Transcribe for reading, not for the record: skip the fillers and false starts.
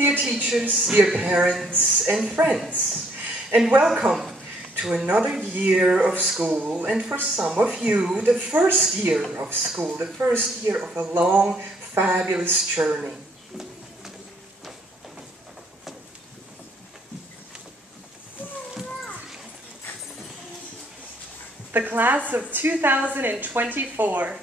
dear teachers, dear parents and friends, and welcome to another year of school, and for some of you, the first year of school, the first year of a long, fabulous journey. The class of 2024